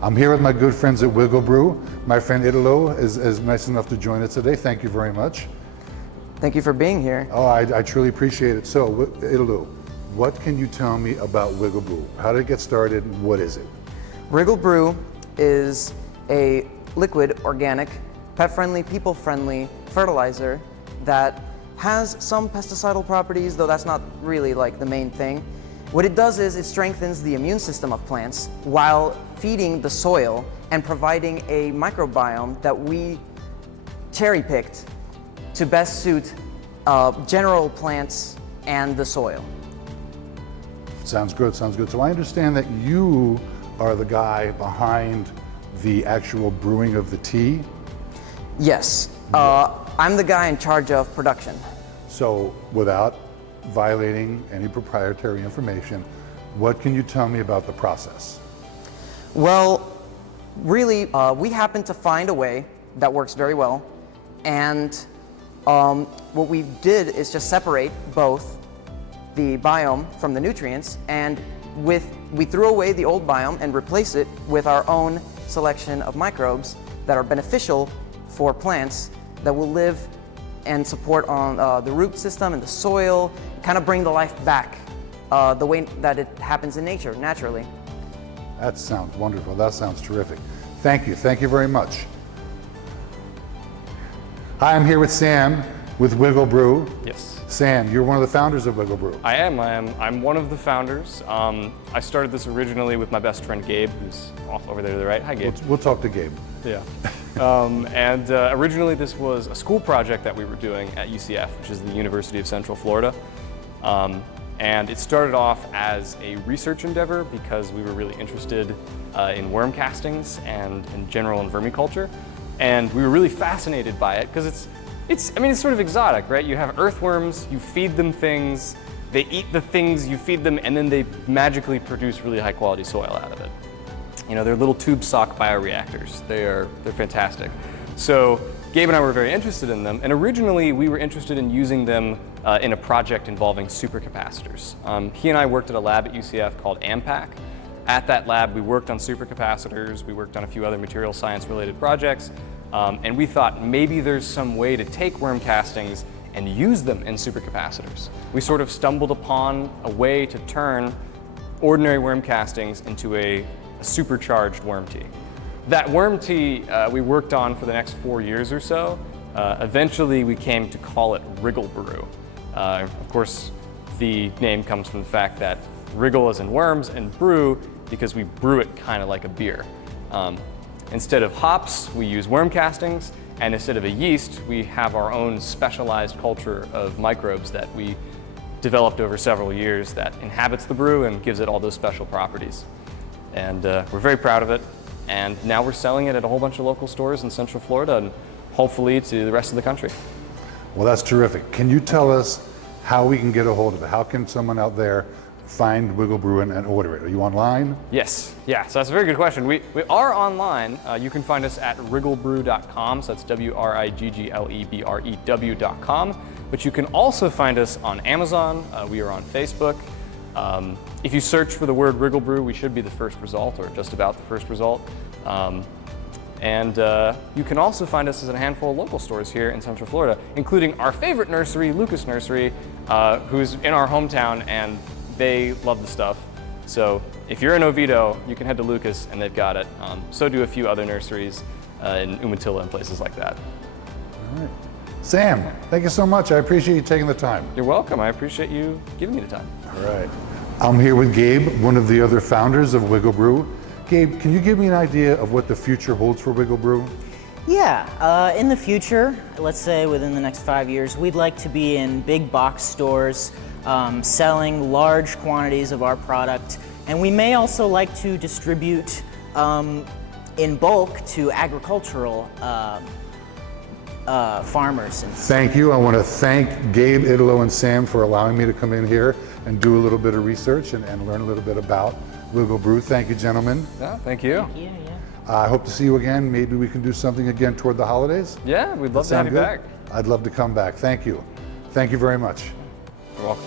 I'm here with my good friends at Wigglebrew. My friend Italo is nice enough to join us today. Thank you very much. Thank you for being here. Oh, I truly appreciate it. So, Italo, what can you tell me about Wigglebrew? How did it get started? What is it? Wrigglebrew is a liquid, organic, pet-friendly, people-friendly fertilizer that has some pesticidal properties, though that's not really like the main thing. What it does is it strengthens the immune system of plants while feeding the soil and providing a microbiome that we cherry-picked to best suit general plants and the soil. Sounds good, sounds good. So I understand that you are the guy behind the actual brewing of the tea? Yes, I'm the guy in charge of production. So without violating any proprietary information, what can you tell me about the process? Well, really, we happen to find a way that works very well, and what we did is just separate both the biome from the nutrients, and we threw away the old biome and replaced it with our own selection of microbes that are beneficial for plants that will live and support on the root system and the soil, kind of bring the life back the way that it happens in nature, naturally. That sounds wonderful. That sounds terrific. Thank you. Thank you very much. Hi, I'm here with Sam with Wigglebrew. Yes. Sam, you're one of the founders of Wigglebrew. I am. I'm one of the founders. I started this originally with my best friend Gabe, who's off over there to the right. Hi, Gabe. We'll talk to Gabe. Yeah. Originally this was a school project that we were doing at UCF, which is the University of Central Florida. And it started off as a research endeavor because we were really interested in worm castings and in general in vermiculture. And we were really fascinated by it because it's sort of exotic, right? You have earthworms, you feed them things, they eat the things you feed them, and then they magically produce really high quality soil out of it. You know, they're little tube sock bioreactors. They're fantastic. So Gabe and I were very interested in them, and originally we were interested in using them in a project involving supercapacitors. He and I worked at a lab at UCF called AMPAC. At that lab, we worked on supercapacitors, we worked on a few other material science related projects, and we thought maybe there's some way to take worm castings and use them in supercapacitors. We sort of stumbled upon a way to turn ordinary worm castings into a supercharged worm tea. That worm tea we worked on for the next 4 years or so. Eventually we came to call it Wrigglebrew. Of course, the name comes from the fact that wriggle is in worms and brew because we brew it kind of like a beer. Instead of hops, we use worm castings, and instead of a yeast, we have our own specialized culture of microbes that we developed over several years that inhabits the brew and gives it all those special properties. And we're very proud of it, and now we're selling it at a whole bunch of local stores in Central Florida and hopefully to the rest of the country. Well, that's terrific. Can you tell us how we can get a hold of it? How can someone out there find Wigglebrew and order it? Are you online? Yes, yeah, so that's a very good question. We are online. You can find us at wrigglebrew.com, so that's WRIGGLEBREW.com. But you can also find us on Amazon. We are on Facebook. If you search for the word Wrigglebrew, we should be the first result, or just about the first result. You can also find us at a handful of local stores here in Central Florida, including our favorite nursery, Lucas Nursery, who's in our hometown, and they love the stuff. So if you're in Oviedo, you can head to Lucas and they've got it. So do a few other nurseries in Umatilla and places like that. All right. Sam, thank you so much. I appreciate you taking the time. You're welcome. I appreciate you giving me the time. All right. I'm here with Gabe, one of the other founders of Wigglebrew. Gabe, can you give me an idea of what the future holds for Wigglebrew? Yeah, in the future, let's say within the next 5 years, we'd like to be in big box stores, selling large quantities of our product, and we may also like to distribute in bulk to agricultural farmers. Thank you. I want to thank Gabe, Italo, and Sam for allowing me to come in here and do a little bit of research and learn a little bit about Wigglebrew. Thank you, gentlemen. Yeah, thank you. Thank you, yeah. I hope to see you again. Maybe we can do something again toward the holidays. Yeah, we'd love to have you back. I'd love to come back. Thank you. Thank you very much. You're welcome.